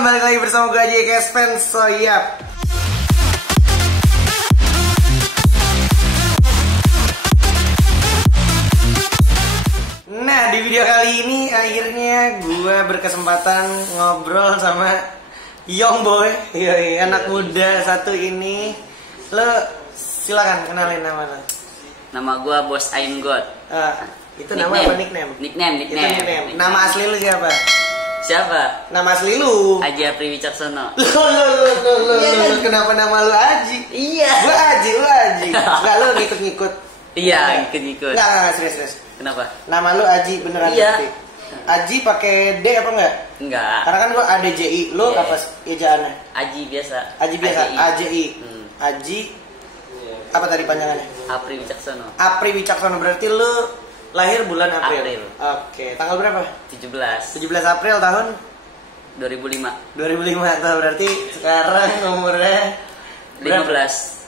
Salam, balik lagi bersama gue JK Spence. So yap. Nah, di video kali ini akhirnya gue berkesempatan ngobrol sama Young Boy, anak muda satu ini. Lo silakan kenalin nama lo. Nama gue Bos I'm God. Itu nama apa nickname? Nickname. Nama asli lu siapa? Siapa? Nama asli lu? Aji Apri Wicaksono. Lo, kenapa nama lu Aji? Iya. Gua Aji, lu Aji. Enggak, lu ngikut-ngikut. Iya, ikut-ikut. Enggak, serius. Kenapa? Nama lu Aji beneran? Iya. Berarti? Aji pakai D apa enggak? Enggak. Karena kan gua ADJI, lu apa ejaannya? Aji biasa. Aji biasa, AJI. Aji apa tadi panjangannya? Apri Wicaksono. Apri Wicaksono, berarti lu lahir bulan April. Oke, tanggal berapa? 17 April tahun 2005. 2005 tuh, berarti sekarang umurnya 15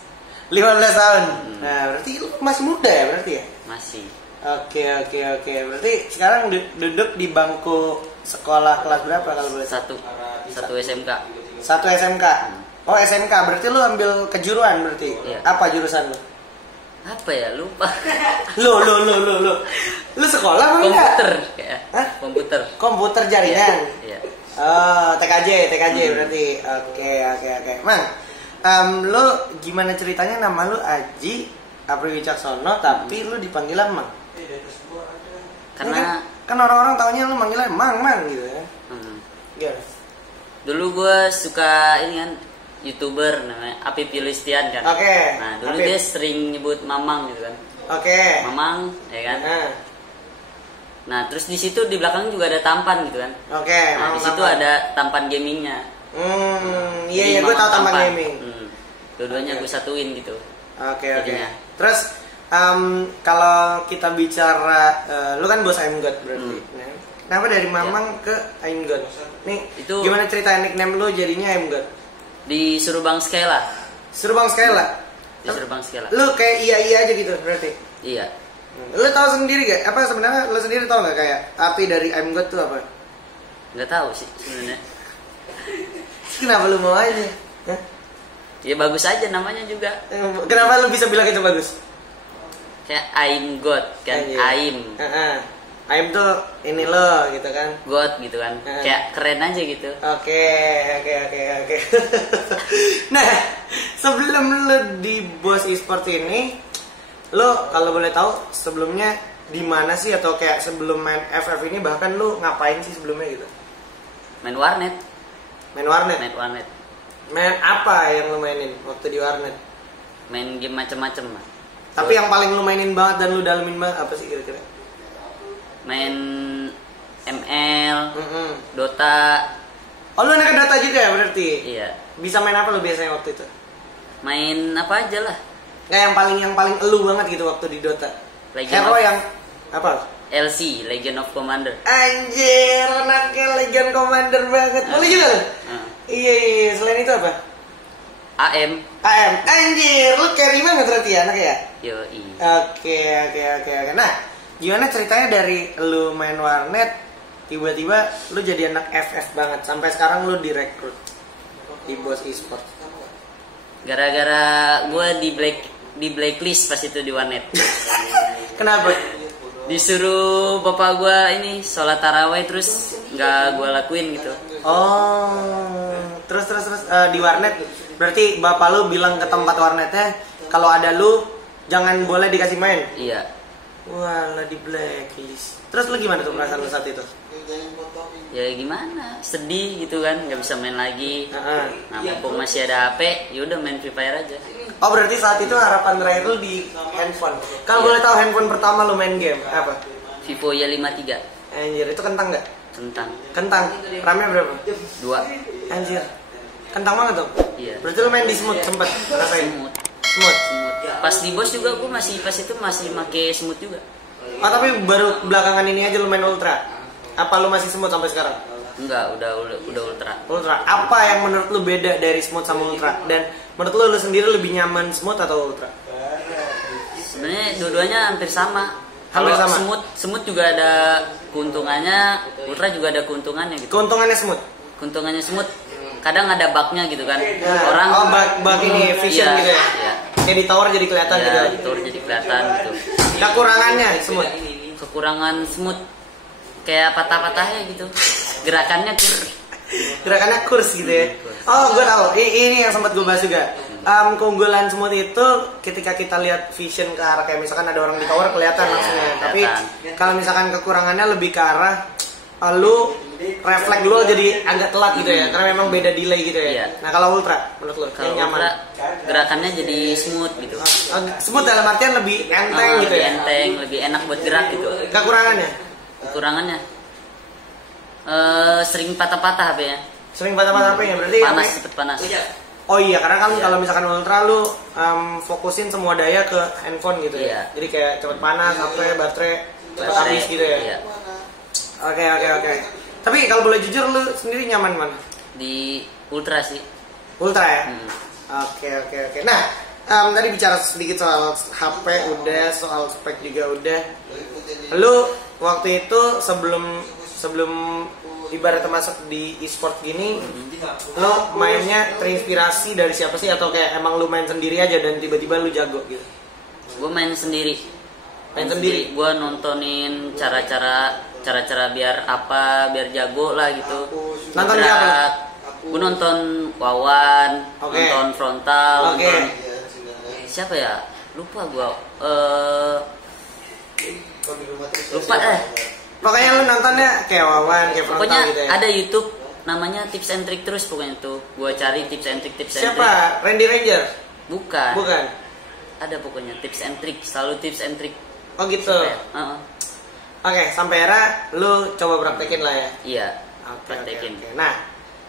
tahun. Nah, berarti lu masih muda ya berarti ya? Masih. Oke. Berarti sekarang duduk di bangku sekolah kelas berapa kalau boleh? Satu SMK. Satu SMK. Oh, SMK, berarti lu ambil kejuruan berarti? Iya. Apa jurusan lu? Apa ya, lupa. Lu sekolah apa enggak? Komputer kayak. Hah? Komputer jaringan. Iya. Oh, TKJ berarti. Oke. Mang, lu gimana ceritanya nama lu Aji Apri Wicaksono tapi lu dipanggil Mang? Karena kan orang-orang taunya lu manggilnya Mang gitu ya. Gimana? Dulu gue suka ini kan, YouTuber namanya Apip Yulistian kan. Oke. Nah, dulu Apip. dia sering nyebut Mamang gitu kan. Oke. Mamang, ya kan. Nah, terus di situ di belakang juga ada tampan gitu kan. Oke. Nah, di situ ada tampan gamingnya. Iya, gue tahu tampan gaming. Dua-duanya gue satuin gitu. Oke. Terus kalau kita bicara, lu kan bos I'm God berarti. Kenapa dari Mamang ke I'm God? Nih, itu gimana cerita nickname lu jadinya I'm God? Disuruh Bang Skela. Disuruh Bang Skela. Lu kayak iya aja gitu berarti? Iya. Lu tahu sendiri gak? Apa sebenarnya lu sendiri tahu nggak kayak arti dari I'm God tuh apa? Nggak tahu sih sebenarnya. Kenapa lu mau aja? Hah? Ya bagus aja namanya juga. Kenapa lu bisa bilang itu bagus? Kayak I'm God kan, I'm. I'm tuh ini lo gitu kan. God gitu kan. Kayak keren aja gitu. Oke. Nah, sebelum lo di Bos Esports ini, lo kalau boleh tahu sebelumnya di mana sih, atau kayak sebelum main FF ini bahkan lo ngapain sih sebelumnya gitu? Main warnet. Main apa yang lo mainin waktu di warnet? Main game macem-macem lah. Tapi yang paling lo mainin banget dan lo dalemin banget apa sih kira-kira? Main ML, Dota. Oh, lu anak Dota juga ya berarti? Iya. Bisa main apa lu biasanya waktu itu? Main apa aja lah. Nggak yang paling elu banget gitu waktu di Dota. Hero yang apa? LC, Legend of Commander. Anjir, anaknya Legend Commander banget. Boleh juga lu? Iya. Selain itu apa? AM. Anjir, lu carry banget berarti ya anaknya ya? Yoi. Oke. Nah, gimana ceritanya dari lu main warnet tiba-tiba lu jadi anak FF banget sampai sekarang lu direkrut di Bos Esports? Gara-gara gue di blacklist pas itu di warnet. Kenapa? Disuruh bapak gue ini sholat tarawih terus nggak gue lakuin gitu. Oh, terus di warnet berarti bapak lu bilang ke tempat warnetnya kalau ada lu jangan boleh dikasih main. Iya. Wah, di blacklist. Terus lu gimana tuh perasaan lu saat itu? Ya gimana, sedih gitu kan, nggak bisa main lagi. Nah, mumpung masih ada HP, yaudah main Free Fire aja. Oh, berarti saat itu harapan terakhir lu di handphone. Kalau boleh tahu handphone pertama lu main game apa? Vivo Y53. Anjir, itu kentang nggak? Kentang. RAM-nya berapa? 2. Anjir, kentang banget tuh. Iya. Berarti lu main di smooth sempet rasain? Smooth. Pas di Bos juga gue masih make smooth juga. Oh, tapi baru belakangan ini aja lu main ultra. Apa lu masih smooth sampai sekarang? Enggak, udah ultra. Apa yang menurut lu beda dari smooth sama ultra? Dan menurut lu sendiri lebih nyaman smooth atau ultra? Sebenarnya dua-duanya hampir sama. Hampir Kalau sama. Smooth juga ada keuntungannya, ultra juga ada keuntungannya gitu. Keuntungannya smooth. keuntungannya smooth. Kadang ada bugnya gitu kan. Bug ini vision gitu ya. Iya. Kayak di tower jadi kelihatan gitu. Di tower jadi kelihatan gitu. Kekurangannya smooth. Kekurangan smooth kayak patah-patahnya gitu. Gerakannya Kurs gitu ya. Oh, gue tahu. Ini yang sempat gue bahas juga. Keunggulan smooth itu ketika kita lihat vision ke arah kayak misalkan ada orang di tower kelihatan langsungnya. Tapi kalau misalkan kekurangannya lebih ke arah lu refleks lu jadi agak telat gitu ya, karena memang beda delay gitu ya. Nah kalau ultra menurut lu kalau yang nyaman? Ultra, gerakannya jadi smooth gitu. Smooth dalam artian lebih enteng gitu lebih ya. Enteng, lebih enak buat gerak gitu. Kekurangannya? Sering patah-patah HP-nya. Sering patah-patah HP-nya berarti panas, cepet panas. Oh iya, karena kan kalau misalkan ultra lu fokusin semua daya ke handphone gitu ya. Jadi kayak cepet panas, HP, baterai cepet habis gitu ya. Iya. Oke. Tapi kalau boleh jujur lu sendiri nyaman mana? Di ultra sih. Ultra ya? Oke. Nah, tadi bicara sedikit soal HP udah, soal spek juga udah. Lu waktu itu sebelum ibaratnya masuk di e-sport gini, lu mainnya terinspirasi dari siapa sih? Atau kayak emang lu main sendiri aja dan tiba-tiba lu jago gitu? Gue main sendiri. Gue nontonin cara-cara biar jago lah gitu. Nonton apa? Gue nonton Wawan, nonton Frontal, nonton siapa ya? Lupa gue. Lupa Pokoknya lu nontonnya kayak Wawan, kayak Frontal pokoknya gitu ya. Ada YouTube namanya Tips and Trick terus pokoknya tuh. Gue cari tips and trick. Siapa? Randy Ranger? Bukan. Ada pokoknya tips and trick, selalu tips and trick. Oh gitu. Oke, sampai era lu coba praktekin lah ya. Iya. Praktekin. Nah,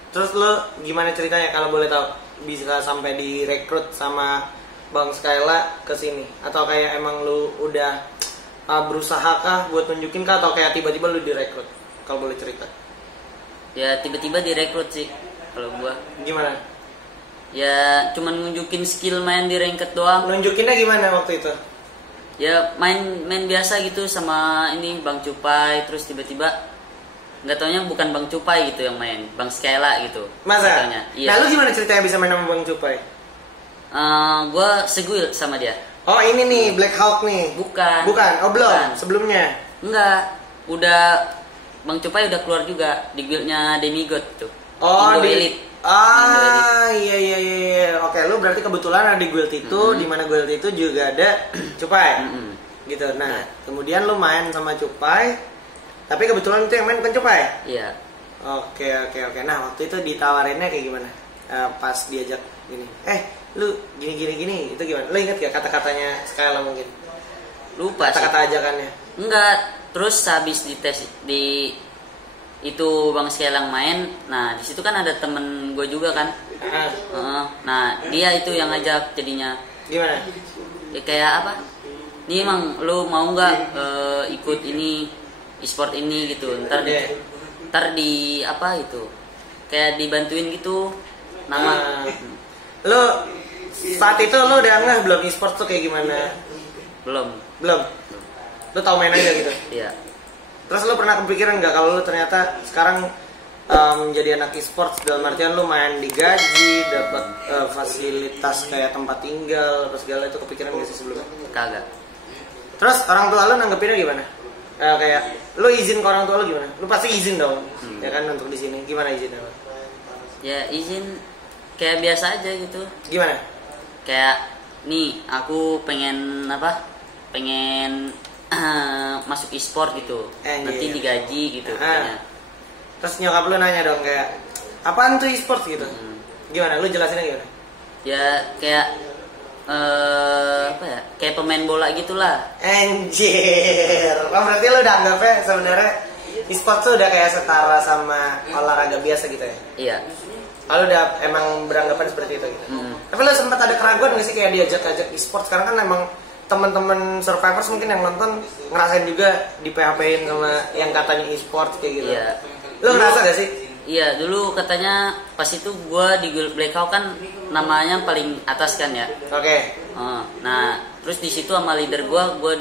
terus lu gimana ceritanya kalau boleh tahu bisa sampai direkrut sama Bang Skyla ke sini? Atau kayak emang lu udah berusaha kah buat nunjukin kah, atau kayak tiba-tiba lu direkrut? Kalau boleh cerita. Ya tiba-tiba direkrut sih kalau gua. Gimana? Ya cuman nunjukin skill main di ranked doang. Nunjukinnya gimana waktu itu? Ya main biasa gitu sama ini Bang Cupai, terus tiba-tiba nggak taunya bukan Bang Cupai gitu yang main, Bang Skyla gitu. Masa? Iya. Nah lu gimana ceritanya bisa main sama Bang Cupai? Gua seguil sama dia. Oh ini nih Black Hawk nih. Bukan. Oh belum. Bukan. Sebelumnya? Enggak. Udah Bang Cupai udah keluar juga di guildnya Demigod tuh. Oh Indo di Elite. Iya. Oke, lu berarti kebetulan ada di guild itu, di mana guild itu juga ada Cupai. Gitu. Nah, kemudian lu main sama Cupai. Tapi kebetulan itu yang main bukan Cupai. Iya. Oke. Nah, waktu itu ditawarinnya kayak gimana? Pas diajak gini. Lu gini itu gimana? Lu inget gak kata-katanya Skyla mungkin? Lupa sih. Kata-kata ajakannya. Enggak. Terus habis dites di itu Bang Skylang main, nah di situ kan ada temen gue juga kan. Nah dia itu yang ngajak jadinya. Gimana? Ya, kayak apa? Nih emang lu mau nggak ikut ini e-sport ini gitu? Ntar di apa itu? Kayak dibantuin gitu nama. Lu saat itu lu udah ngeh belum e-sport tuh kayak gimana? Belum. Lu tau main aja gitu? Iya. Terus lu pernah kepikiran nggak kalau lu ternyata sekarang jadi anak e-sport dalam artian lu main digaji, dapat fasilitas kayak tempat tinggal, apa segala itu, kepikiran nggak sih sebelumnya? Kagak. Terus orang tua lu nanggepinnya gimana? Kayak lu izin ke orang tua lu gimana? Lu pasti izin dong, ya kan untuk di sini. Gimana izinnya? Ya izin kayak biasa aja gitu. Gimana? Kayak nih aku pengen masuk e-sport gitu, nanti digaji gitu. Terus nyokap lu nanya dong kayak apaan tuh e-sport gitu? Gimana? Lu jelasinnya gimana? Ya kayak kayak pemain bola gitulah. Anjir. Berarti lu udah anggapnya sebenarnya e-sport tuh udah kayak setara sama olahraga biasa gitu ya? Iya. Kalau udah emang beranggapan seperti itu gitu. Tapi lu sempat ada keraguan nggak sih kayak diajak-ajak e-sport? Sekarang kan emang teman-teman survivors mungkin yang nonton ngerasain juga di PHP-in sama yang katanya e-sport kayak gitu. Iya. Lu ngerasa gak sih? Iya, dulu katanya pas itu gue di Guild Black Hawk kan namanya paling atas kan ya. Oke. Nah, terus di situ sama leader gue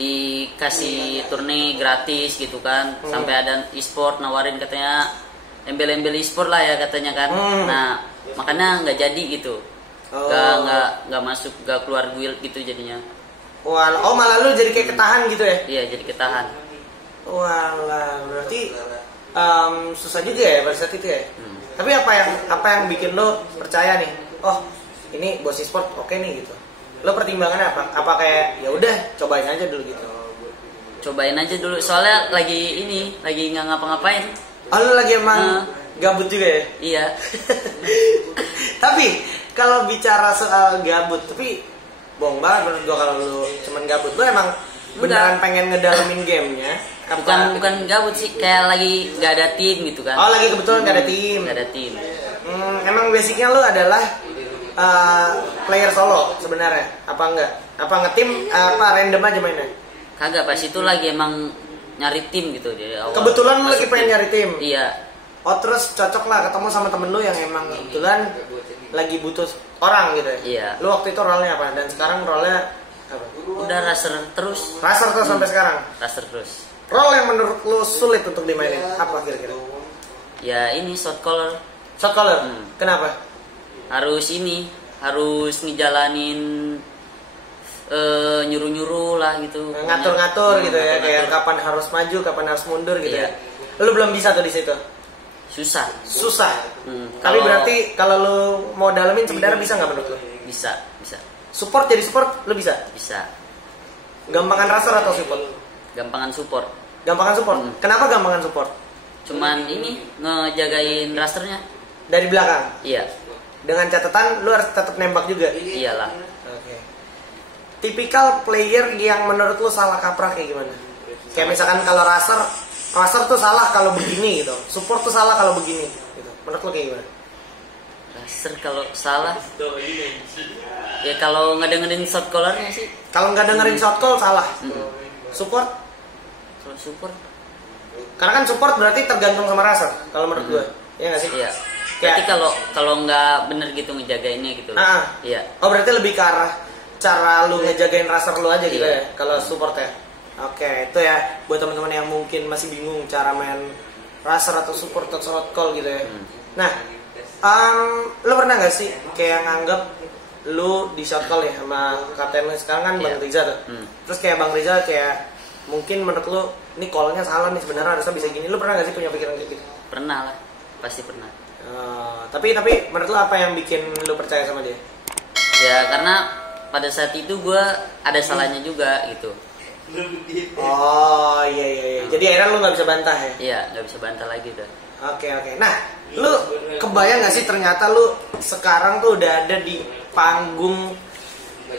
dikasih turne gratis gitu kan. Sampai ada e-sport nawarin katanya embel-embel e-sport lah ya katanya kan. Nah makanya nggak jadi gitu, nggak masuk, nggak keluar guild gitu jadinya. Oh malah lu jadi kayak ketahan gitu ya? Iya jadi ketahan. Walah, berarti susah juga ya pada saat itu ya. Tapi apa yang bikin lo percaya nih? Oh, ini bos e-sport oke nih gitu. Lo pertimbangannya apa? Apa kayak ya udah cobain aja dulu gitu? Cobain aja dulu. Soalnya lagi nggak ngapa-ngapain. Oh, lo lagi emang gabut juga ya? Iya. Tapi kalau bicara soal gabut, tapi bohong banget menurut gua kalau lo cuman gabut. Lo emang beneran pengen ngedalamin gamenya? Bukan gabut sih, kayak lagi nggak ada tim gitu kan. Oh lagi kebetulan nggak ada tim. Nggak ada tim. Emang basicnya lu adalah player solo sebenarnya? Apa enggak? Apa ngetim? Apa random aja mainnya? Kagak, pas itu lagi emang nyari tim gitu dari awal. Kebetulan lu lagi pengen nyari tim? Iya. Oh terus cocok lah ketemu sama temen lu yang emang kebetulan lagi butuh orang gitu ya? Iya. Lu waktu itu role-nya apa? Dan sekarang role-nya apa? Udah raser terus. Raser terus sampai sekarang? Raser terus. Role yang menurut lu sulit untuk dimainin apa kira-kira? Ya ini shot caller. Shot caller? Kenapa? Harus ngejalanin nyuruh-nyuruh lah gitu. Ngatur-ngatur gitu ya, ngatur-ngatur. kayak kapan harus maju, kapan harus mundur gitu Iya. ya. Lu belum bisa tuh di situ. Susah. Tapi berarti kalau lu mau dalemin sebenarnya bisa nggak menurut lu? Bisa. Support jadi support lu bisa? Bisa. Gampangan raser atau support? Gampangan support. Gampangan support. Kenapa gampangan support? Cuman ini ngejagain rasternya. Dari belakang. Iya. Dengan catatan lu harus tetap nembak juga. Iyalah. Oke. Tipikal player yang menurut lu salah kaprah kayak gimana? Kayak misalkan kalau raser tuh salah kalau begini gitu. Support tuh salah kalau begini gitu. Menurut lu kayak gimana? Raster kalau salah. Ya kalau ngedengerin shot callernya sih. Kalau nggak dengerin shot call salah. Support? Kalau support. Karena kan support berarti tergantung sama raser. Kalau menurut gue, ya nggak sih? Iya. Berarti kalau nggak bener gitu ngejagainnya gitu. Iya. Oh berarti lebih ke arah cara lu ngejagain raser lu aja gitu Iya. ya. Kalau support ya. Oke, itu ya buat teman-teman yang mungkin masih bingung cara main raser atau support atau shot call gitu ya. Nah, lu pernah nggak sih kayak nganggap lu di shot call ya sama kapten lu sekarang kan Bang Riza tuh. Terus kayak Bang Riza kayak mungkin menurut lu ini call-nya salah nih, sebenarnya harusnya bisa gini. Lu pernah gak sih punya pikiran kayak gitu? Pernah lah, pasti pernah. Tapi menurut lu apa yang bikin lu percaya sama dia? Ya karena pada saat itu gue ada salahnya juga gitu. Oh iya. Jadi akhirnya lu nggak bisa bantah ya? Iya, nggak bisa bantah lagi udah. Oke. Nah, lu kebayang gak sih ternyata lu sekarang tuh udah ada di panggung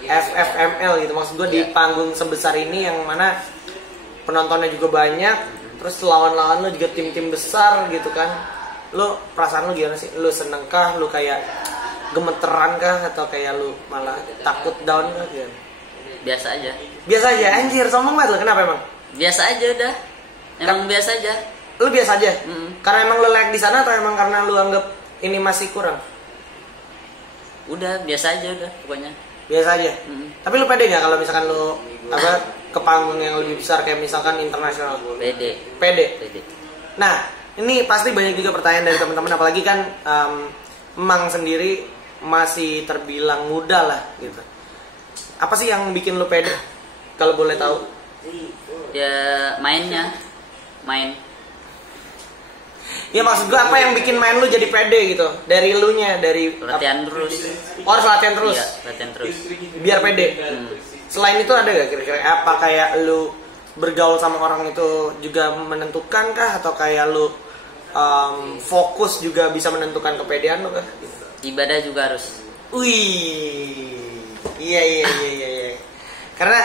FFML gitu. Maksud gue di panggung sebesar ini yang mana penontonnya juga banyak, terus lawan-lawan lu juga tim-tim besar gitu kan. Lu perasaan lu gimana sih? Lu seneng kah? Lu kayak gemeteran kah? Atau kayak lu malah takut down kah? Gitu? Biasa aja. Biasa aja, anjir sombong banget lu. Kenapa emang? Biasa aja udah. Emang biasa aja. Lu biasa aja? Karena emang lu like di sana atau emang karena lu anggap ini masih kurang? Udah, biasa aja udah pokoknya. Biasa aja. Tapi lu pede nggak kalau misalkan lu ke panggung yang lebih besar kayak misalkan internasional? Pede. Nah, ini pasti banyak juga pertanyaan dari teman-teman, apalagi kan Emang sendiri masih terbilang muda lah gitu. Apa sih yang bikin lu pede? Kalau boleh tahu? Ya main. Ya maksud gua apa yang bikin main lu jadi pede gitu? Dari elunya, dari latihan terus. Oh, harus latihan terus. Iya, latihan terus. Biar pede. Selain itu ada gak kira-kira apa kayak lu bergaul sama orang itu juga menentukan kah, atau kayak lu fokus juga bisa menentukan kepedean lu kah? Ibadah juga harus. Wih. Iya. Karena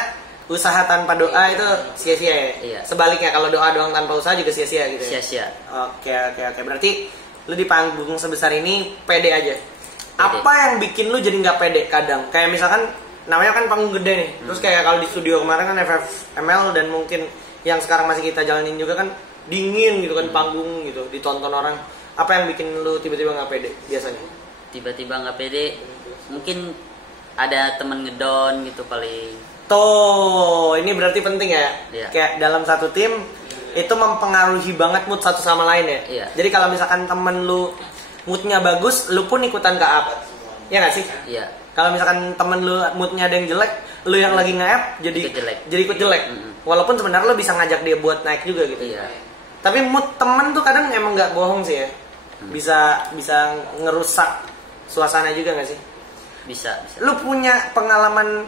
usaha tanpa doa itu sia-sia ya. Iya. Sebaliknya kalau doa doang tanpa usaha juga sia-sia gitu ya. Sia-sia. Oke. Berarti lu di panggung sebesar ini pede aja. Apa yang bikin lu jadi nggak pede kadang? Kayak misalkan namanya kan panggung gede nih. Terus kayak kalau di studio kemarin kan FFML dan mungkin yang sekarang masih kita jalanin juga kan dingin gitu kan panggung gitu, ditonton orang. Apa yang bikin lu tiba-tiba nggak pede biasanya? Tiba-tiba nggak pede, mungkin ada temen ngedon gitu paling. Tuh, ini berarti penting ya. Iya. Kayak dalam satu tim itu mempengaruhi banget mood satu sama lain ya. Iya. Jadi kalau misalkan temen lu moodnya bagus, lu pun ikutan ke up. Ya nggak sih? Iya. Kalau misalkan temen lu moodnya ada yang jelek, lu yang lagi nge-up jadi Ikut jelek. jadi ikut jelek. Walaupun sebenarnya lu bisa ngajak dia buat naik juga gitu. Iya. Tapi mood temen tuh kadang emang nggak bohong sih ya. Bisa ngerusak suasana juga nggak sih? Bisa. Lu punya pengalaman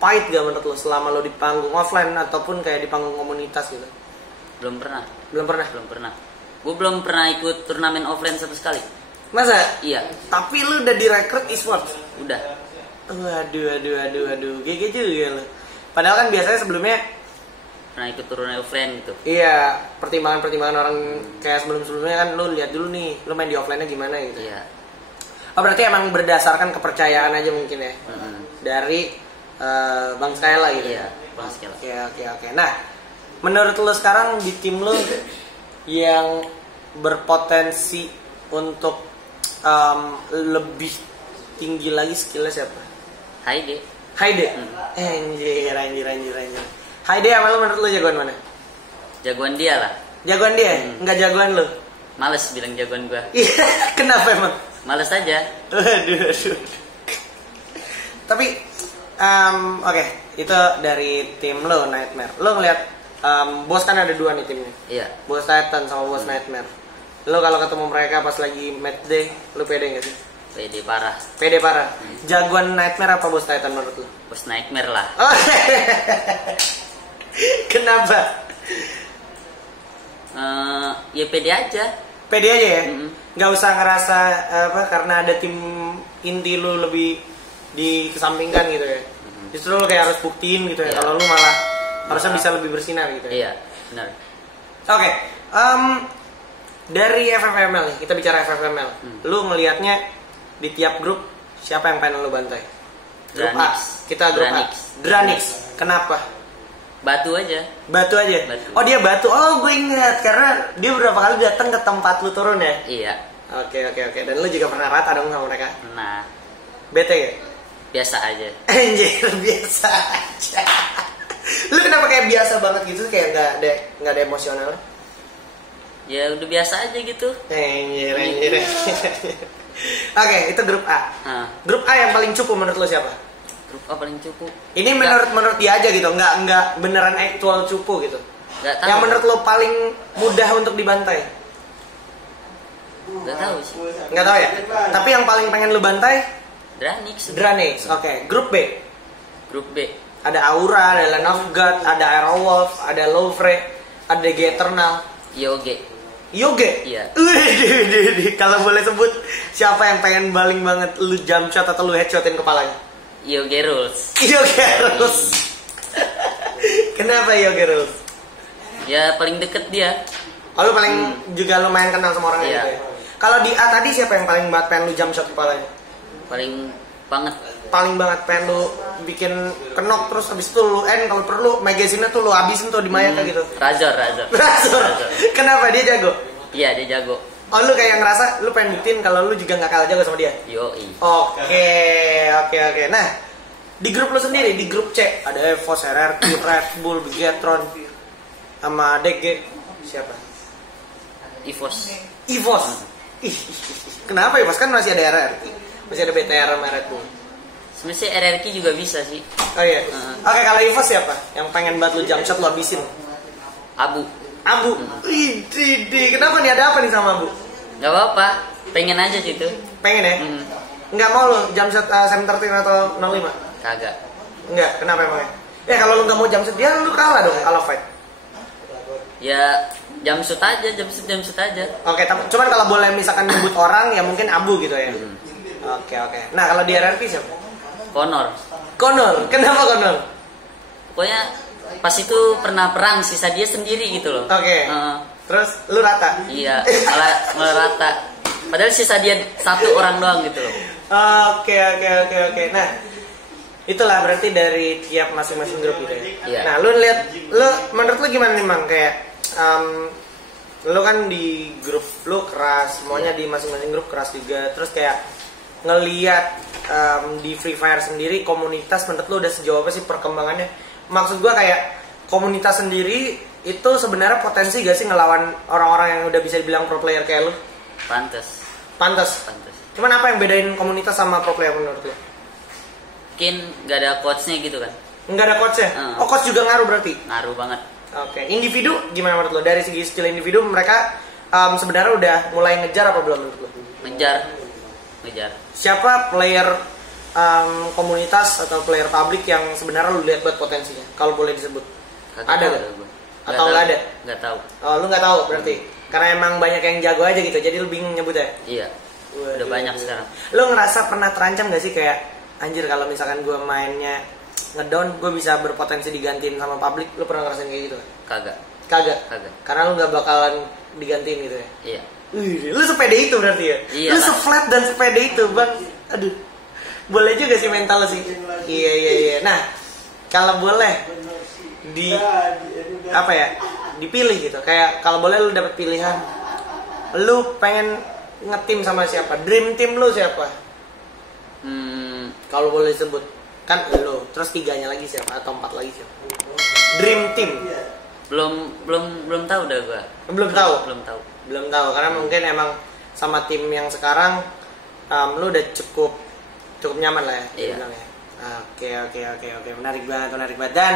pahit gak menurut lu selama lu di panggung offline ataupun kayak di panggung komunitas gitu? Belum pernah. Belum pernah. Gue belum pernah ikut turnamen offline sama sekali. Masa? Iya. Tapi lu udah direkrut e-sports? Udah. Waduh. GG juga lu. Padahal kan biasanya sebelumnya Pernah ikut turnamen offline gitu. iya, pertimbangan orang kayak sebelum-sebelumnya kan lu lihat dulu nih, lu main di offline-nya gimana gitu. Iya. Oh, berarti emang berdasarkan kepercayaan aja mungkin ya. Dari Bang Skyla gitu. Iya, Bang Skyla. Oke. Nah, menurut lu sekarang di tim lu yang berpotensi untuk lebih tinggi lagi skillnya siapa? Haide. Anjir. Haide sama lu menurut lu jagoan mana? Jagoan dia lah. Jagoan dia? Enggak jagoan lu? Males bilang jagoan gua. Iya, kenapa emang? Males aja. Waduh. Tapi oke, itu dari tim lo Nightmare. Lo ngeliat bos kan ada dua nih timnya. Iya. Bos Titan sama bos Nightmare. Lo kalau ketemu mereka pas lagi match day, lo pede nggak sih? Pede parah. Pede parah. Jagoan Nightmare apa bos Titan menurut lo? Bos Nightmare lah. Oh, kenapa? Ya pede aja. Pede aja ya. Nggak usah ngerasa apa karena ada tim inti lo lebih dikesampingkan gitu ya. Justru lo kayak harus buktiin gitu ya. Iya. Kalau lo malah harusnya bisa lebih bersinar gitu ya. Iya, benar. Oke, dari FFML nih, kita bicara FFML. Lu ngelihatnya di tiap grup siapa yang pengen lu bantai? Grup A, kita grup A. Dranix. Kenapa? Batu aja. Batu aja. Batu. Oh dia batu. Oh gue ingat karena dia beberapa kali datang ke tempat lu turun ya. Iya. Oke. Dan lu juga pernah rata dong sama mereka. Nah, Bete ya? biasa aja. Anjir biasa aja. Lu kenapa kayak biasa banget gitu? Kayak nggak ada emosional? Ya udah biasa aja gitu. Anjir. Oke, itu grup A. Grup A yang paling cukup menurut lo siapa? Grup A paling cukup. Ini menurut dia aja gitu, nggak beneran aktual cupu gitu. Nggak tahu. Yang menurut lo paling mudah untuk dibantai? Nggak tahu sih. Nggak tahu ya. Tapi yang paling pengen lo bantai? Dranix. Oke. Grup B. Grup B. Ada Aura, ada Land of God, ada Aerowolf, ada Lovre, ada The Eternal. Yoge. Iya. Wih, kalau boleh sebut siapa yang pengen baling banget lu jump shot atau lu headshotin kepalanya? Yoge Rules. Kenapa Yoge Rules? Ya paling deket dia. Oh lu paling juga lumayan kenal sama orangnya Iya. gitu ya? Kalau di A tadi siapa yang paling banget pengen lu jump shot kepalanya? Paling banget. Paling banget pengen lu bikin kenok terus habis itu lu end kalau perlu magazine tuh lu habisin tuh di Maya kayak gitu. Razor. Kenapa dia jago? Iya dia jago. Oh lu kayak ngerasa lu pengen buktiin kalau lu juga nggak kalah jago sama dia? Yoi. Oke. Nah di grup lu sendiri di grup C ada EVOS, RRQ, Red Bull, Bigetron sama DG siapa? EVOS. Ih, kenapa EVOS kan masih ada RRQ, masih ada BTR sama Red Bull. Sebenarnya RRQ juga bisa sih. Oh iya. Oke, kalau EVOS siapa? Yang pengen banget lu jump shot lu habisin? Abu. Kenapa nih ada apa nih sama Abu? Gak apa-apa. Pengen aja gitu. Pengen ya? Nggak mau lu jump shot 713 atau 05? Kagak. Nggak, kenapa emangnya? Ya kalau lu nggak mau jump shot dia lu kalah dong kalau fight. Ya jump shoot aja. Oke, cuman kalau boleh misalkan nyebut orang ya mungkin Abu gitu ya. Oke. Nah kalau di RRQ siapa? Connor. Kenapa Connor? Pokoknya pas itu pernah perang sisa dia sendiri gitu loh. Oke. Terus lu rata? Iya, malah rata. Padahal sisa dia satu orang doang gitu loh. Oke. Nah, itulah berarti dari tiap masing-masing grup gitu ya. Iya. Nah, lu menurut lu gimana nih Mang? Kayak lu kan di grup lu keras, semuanya di masing-masing grup keras juga. Terus kayak ngelihat di Free Fire sendiri komunitas menurut lu udah sejauh apa sih perkembangannya? Maksud gua kayak komunitas sendiri itu sebenarnya potensi gak sih ngelawan orang-orang yang udah bisa dibilang pro player kayak lu? Pantes. Pantas. Cuman apa yang bedain komunitas sama pro player menurut lu? Mungkin gak ada coachnya gitu kan. Nggak ada coachnya? Oh, coach juga ngaruh berarti? Ngaruh banget. Oke, individu gimana menurut lo? Dari segi skill individu mereka sebenarnya udah mulai ngejar apa belum menurut lo? Ngejar. Siapa player komunitas atau player publik yang sebenarnya lu lihat buat potensinya? Kalau boleh disebut. Ada nggak? Atau nggak ada? Nggak tahu. Oh, lu nggak tahu berarti? Karena emang banyak yang jago aja gitu, jadi lu bingung nyebutnya? Iya. Udah banyak sekarang. Lu ngerasa pernah terancam gak sih kayak anjir kalau misalkan gue mainnya ngedown, gue bisa berpotensi digantiin sama publik? Lu pernah ngerasain kayak gitu? Kagak. Karena lu nggak bakalan digantiin gitu ya? Iya. Lu sepede itu berarti ya? Iya, lu se-flat dan sepede itu bang. Aduh, boleh juga sih mental sih. Iya. Nah, kalau boleh apa ya? Dipilih gitu. Kayak kalau boleh lu dapet pilihan, lu pengen ngetim sama siapa? Dream team lu siapa? Kalau boleh sebut kan lu. Terus 3-nya lagi siapa? Atau 4 lagi siapa? Dream team. Belum tahu dah gua. Belum tahu karena mungkin emang sama tim yang sekarang lu udah cukup nyaman lah ya. Iya. Oke. Menarik banget. Dan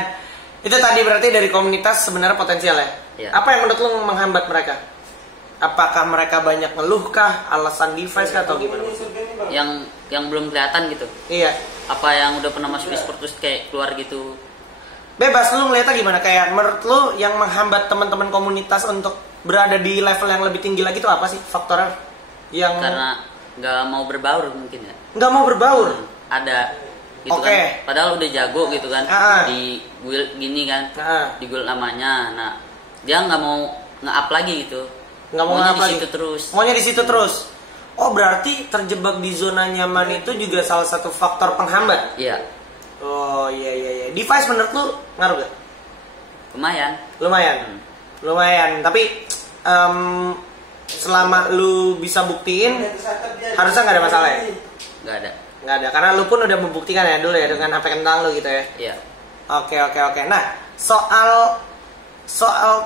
itu tadi berarti dari komunitas sebenarnya potensial ya. Iya. Apa yang menurut lu menghambat mereka? Apakah mereka banyak ngeluh kah? Alasan device kah atau gimana? Yang belum kelihatan gitu. Iya. Apa yang udah pernah masuk e-sport terus kayak keluar gitu. Bebas, lu ngeliatnya gimana? Kayak menurut lu yang menghambat teman-teman komunitas untuk berada di level yang lebih tinggi lagi itu apa sih faktornya? Karena nggak mau berbaur mungkin ya. Nggak mau berbaur? Ada gitu kan. Padahal udah jago gitu kan. Di guild gini kan. Di guild namanya. Nah, dia nggak mau nge-up lagi gitu. Nggak mau maunya nge-up di situ terus. Maunya di situ terus. Oh, berarti terjebak di zona nyaman itu juga salah satu faktor penghambat? Iya. Oh, iya. Device menurut lu ngaruh gak? Lumayan. Tapi selama lu bisa buktiin harusnya nggak ada masalah ya? Nggak ada. Karena lu pun udah membuktikan ya dulu ya dengan HP kentang lu gitu ya? Iya. Oke. Nah, soal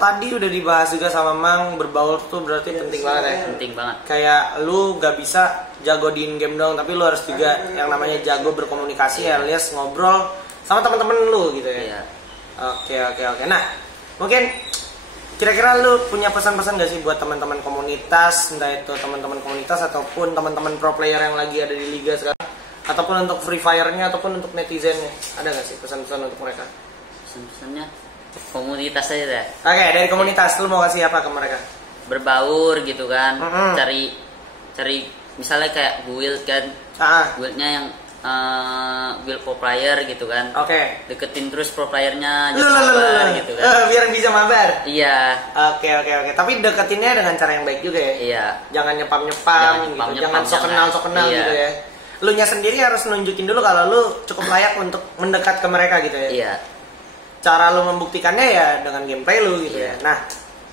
tadi udah dibahas juga sama Mang, berbaur tuh berarti penting banget ya? Penting banget. Kayak lu gak bisa jago di in-game doang, tapi lu harus juga yang namanya jago berkomunikasi alias ngobrol sama teman-teman lu gitu ya? Iya. Oke. Nah, mungkin kira-kira lu punya pesan-pesan gak sih buat teman-teman komunitas, entah itu teman-teman komunitas ataupun teman-teman pro player yang lagi ada di liga sekarang, ataupun untuk Free Fire-nya ataupun untuk netizennya, ada gak sih pesan-pesan untuk mereka? Pesan-pesannya komunitas aja deh. Oke, dari komunitas lu mau kasih apa ke mereka? Berbaur gitu kan. Cari misalnya kayak guild kan. Guildnya yang guild pro player gitu kan. Oke. Deketin terus pro playernya gitu kan. Biar bisa mabar. Iya. Oke. Tapi deketinnya dengan cara yang baik juga ya. Iya. Jangan nyepam gitu. Jangan sok kenal gitu ya. Lu nya sendiri harus nunjukin dulu kalau lu cukup layak untuk mendekat ke mereka gitu ya. Iya. Cara lu membuktikannya ya dengan gameplay lu gitu ya. Nah,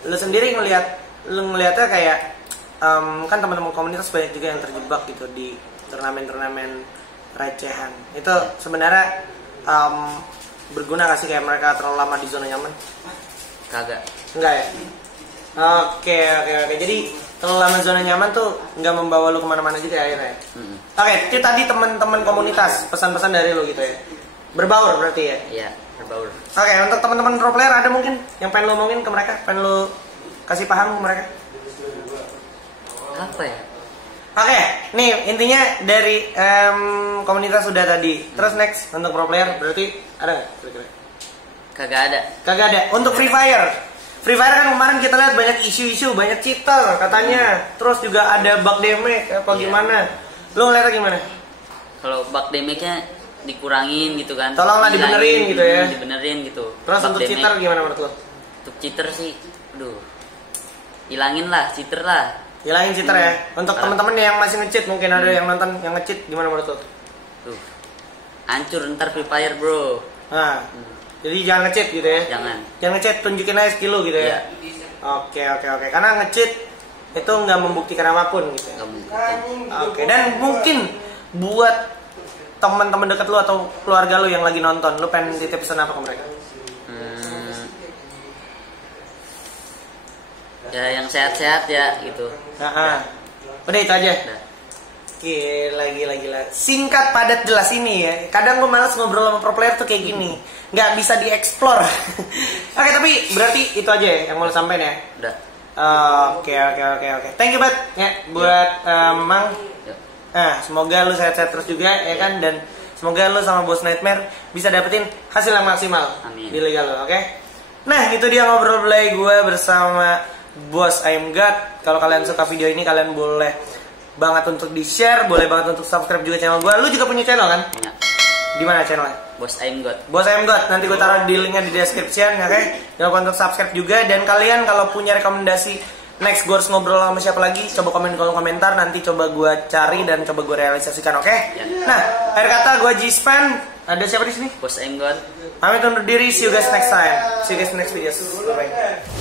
lu sendiri ngelihatnya kayak kan teman-teman komunitas banyak juga yang terjebak gitu di turnamen recehan. Itu sebenarnya berguna gak sih kayak mereka terlalu lama di zona nyaman? Kagak. Enggak ya? Oke. Jadi terlalu lama zona nyaman tuh nggak membawa lu kemana-mana juga ya akhirnya. Oke, itu tadi teman-teman komunitas pesan-pesan dari lu gitu ya. Berbaur berarti ya? Iya, berbaur. Oke, untuk teman-teman pro player ada mungkin yang pengen lu omongin ke mereka, pengen lu kasih paham ke mereka? Apa ya? Oke, nih intinya dari komunitas sudah tadi. Terus next untuk pro player berarti ada nggak kira-kira? Kagak ada. Untuk Free Fire kan kemarin kita lihat banyak isu-isu, banyak cheater katanya. Terus juga ada bug damage apa gimana? Lu ngeliatnya gimana? Kalau bug damage-nya dikurangin gitu kan. Tolonglah dibenerin gitu ya. Dibenerin gitu. Terus untuk cheater gimana menurut lo? Untuk cheater sih, hilangin lah cheater lah. Hilangin cheater ya. Untuk teman-teman yang masih nge-cheat, mungkin ada yang nonton yang nge-cheat, gimana menurut lo? Hancur ntar Free Fire bro. Nah, jadi jangan nge-cheat gitu ya. Jangan nge-cheat, tunjukin aja skill lo gitu ya. Oke. Karena nge-cheat itu nggak membuktikan apapun gitu ya. Oke. Dan mungkin buat teman-teman dekat lu atau keluarga lu yang lagi nonton, lu pengen titip pesan apa ke mereka? Ya yang sehat-sehat ya gitu. Udah itu aja. Udah. Gila. Singkat, padat, jelas ini ya. Kadang gue males ngobrol sama pro player tuh kayak gini. Nggak bisa dieksplor. Oke, tapi berarti itu aja ya yang mau lo sampein ya? Udah. Oke. Thank you banget ya buat Mang. Yuk. Nah, semoga lu sehat-sehat terus juga ya kan, dan semoga lu sama Bos Nightmare bisa dapetin hasil yang maksimal. Amin. Di liga lu, oke? Nah, itu dia ngobrol play gue bersama Bos I'm God. Kalau kalian suka video ini, kalian boleh banget untuk di-share, boleh banget untuk subscribe juga channel gue. Lu juga punya channel kan? Punya. Di mana channelnya? Bos I'm God. Bos I'm God. Nanti gue taruh di linknya di description, oke? Jangan lupa untuk subscribe juga. Dan kalian kalau punya rekomendasi next gue harus ngobrol sama siapa lagi, coba komen di kolom komentar. Nanti coba gue cari dan coba gue realisasikan, oke? Ya. Nah, akhir kata gue G-Span. Ada siapa di sini? Bos I'm God. Pamit undur diri. See you guys next time. See you guys next videos. Bye bye.